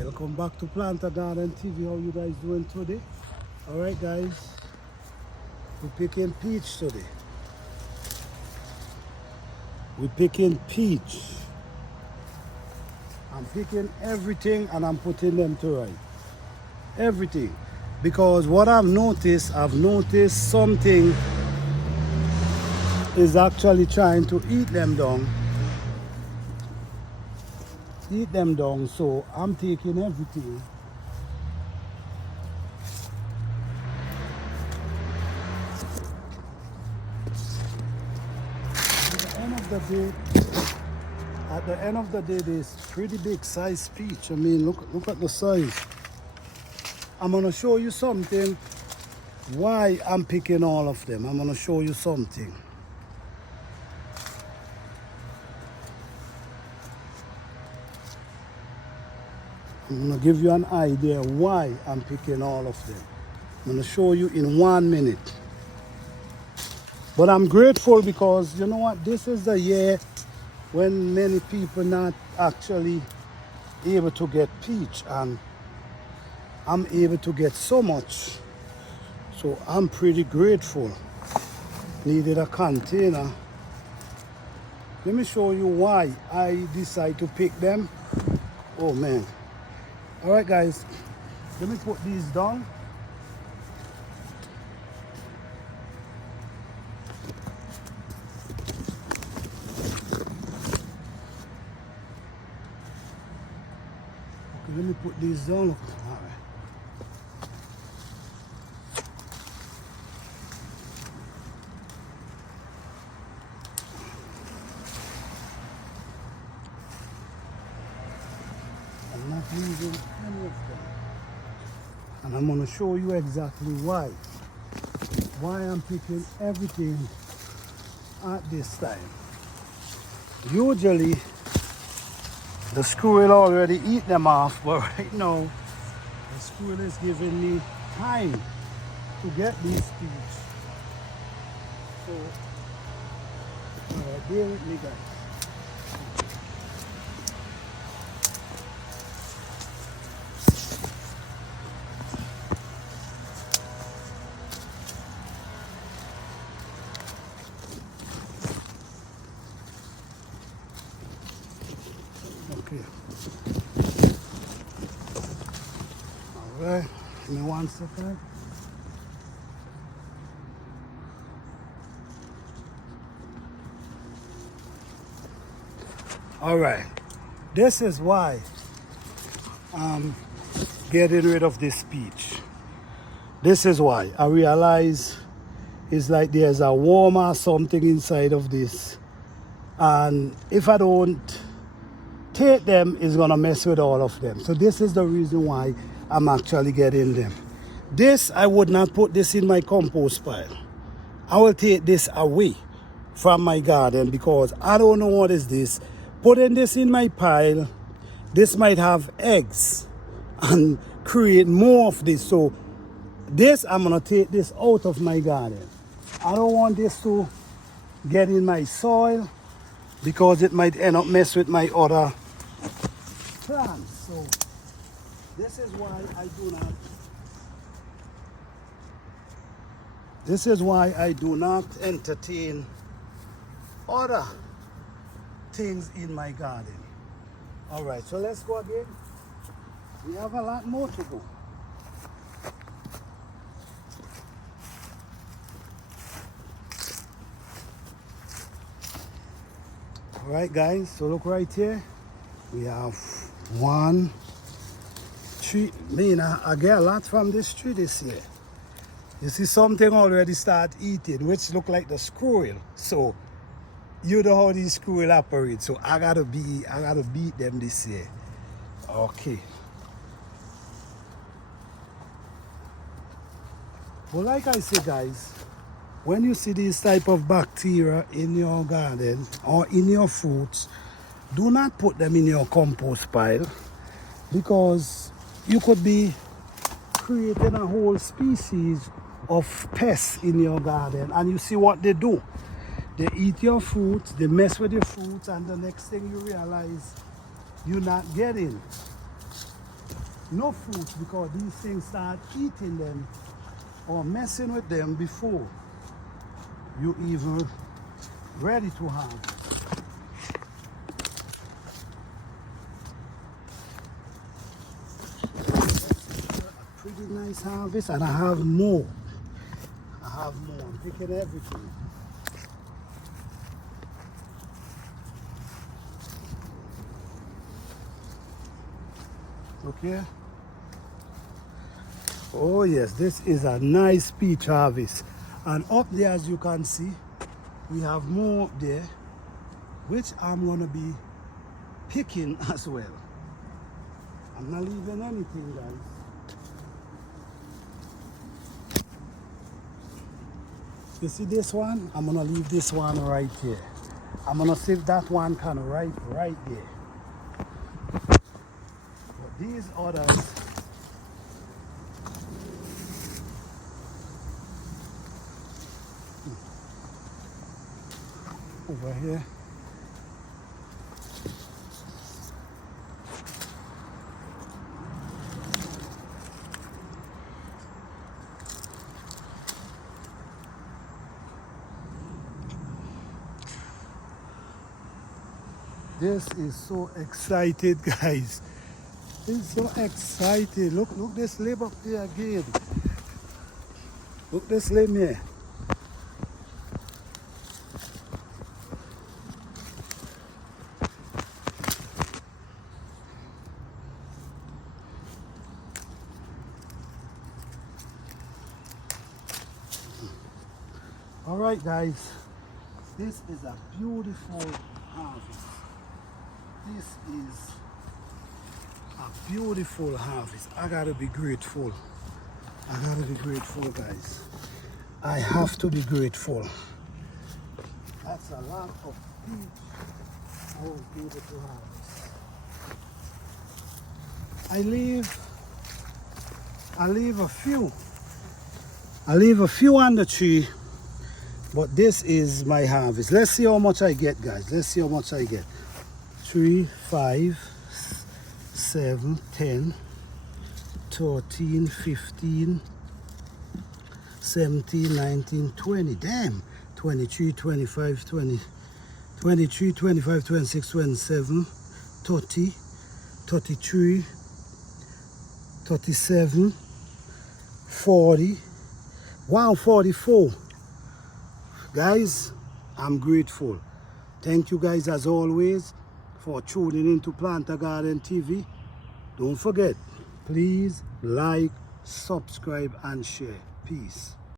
Welcome back to Planter Garden TV. How you guys doing today? Alright guys, we're picking peach today. We're picking peach. I'm picking everything and I'm putting them to right. Everything. Because what I've noticed something is actually trying to eat them down. So I'm taking everything. At the end of the day, this pretty big size peach. I mean, look at the size. I'm gonna show you something. Why I'm picking all of them. I'm gonna show you something. I'm gonna give you an idea why I'm picking all of them. I'm gonna show you in 1 minute. But I'm grateful because you know what? This is the year when many people not actually able to get peach, and I'm able to get so much. So I'm pretty grateful. Needed a container. Let me show you why I decide to pick them. Oh man. All right guys, let me put these down. Okay, let me put these down. All right. I'm not using any of them. And I'm gonna show you exactly why I'm picking everything at this time. Usually the squirrel already eat them off, but right now the squirrel is giving me time to get these peach. So, alright, bear with me guys. Okay. Alright, give me 1 second. Alright, this is why I'm getting rid of this peach. This is why I realize it's like there's a worm or something inside of this, and if I don't take them, it's gonna mess with all of them. So this is the reason why I'm actually getting them. This, I would not put this in my compost pile. I will take this away from my garden because I don't know what is this. Putting this in my pile, this might have eggs and create more of this. So this, I'm gonna take this out of my garden. I don't want this to get in my soil because it might end up mess with my other plants. So this is why I do not entertain other things in my garden. All right, so let's go again. We have a lot more to go. All right, guys, so look right here. We have 1 tree. I get a lot from this tree this year. You see something already start eating, which look like the squirrel. So you know how these squirrel operate. So I gotta beat them this year. Okay. Well, like I say, guys, when you see these type of bacteria in your garden or in your fruits, do not put them in your compost pile because you could be creating a whole species of pests in your garden. And you see what they do. They eat your fruits, they mess with your fruits, and the next thing you realize, you're not getting no fruit, because these things start eating them or messing with them before you even ready to harvest. A pretty nice harvest, and I have more. I'm picking everything. Okay. Oh yes, this is a nice peach harvest. And up there, as you can see, we have more up there, which I'm gonna be picking as well. I'm not leaving anything, guys. You see this one? I'm gonna leave this one right here. I'm gonna see if that one can ripe right there. But these others, over here. This is so excited, guys. This is so excited. Look this limb up here again. Look this limb here. All right, guys, this is a beautiful harvest. This is a beautiful harvest. I gotta be grateful. I gotta be grateful, guys. I have to be grateful. That's a lot of peach. Oh, beautiful harvest. I leave a few on the tree. But this is my harvest. Let's see how much I get, guys. Let's see how much I get. 3, 5, 7, 10, 13, 15, 17, 19, 20. Damn. 23, 25, 20, 23, 25, 26, 27, 30, 33, 37, 40. Wow, 44. Guys, I'm grateful. Thank you guys as always for tuning into Planter Garden TV. Don't forget, please like, subscribe and share. Peace.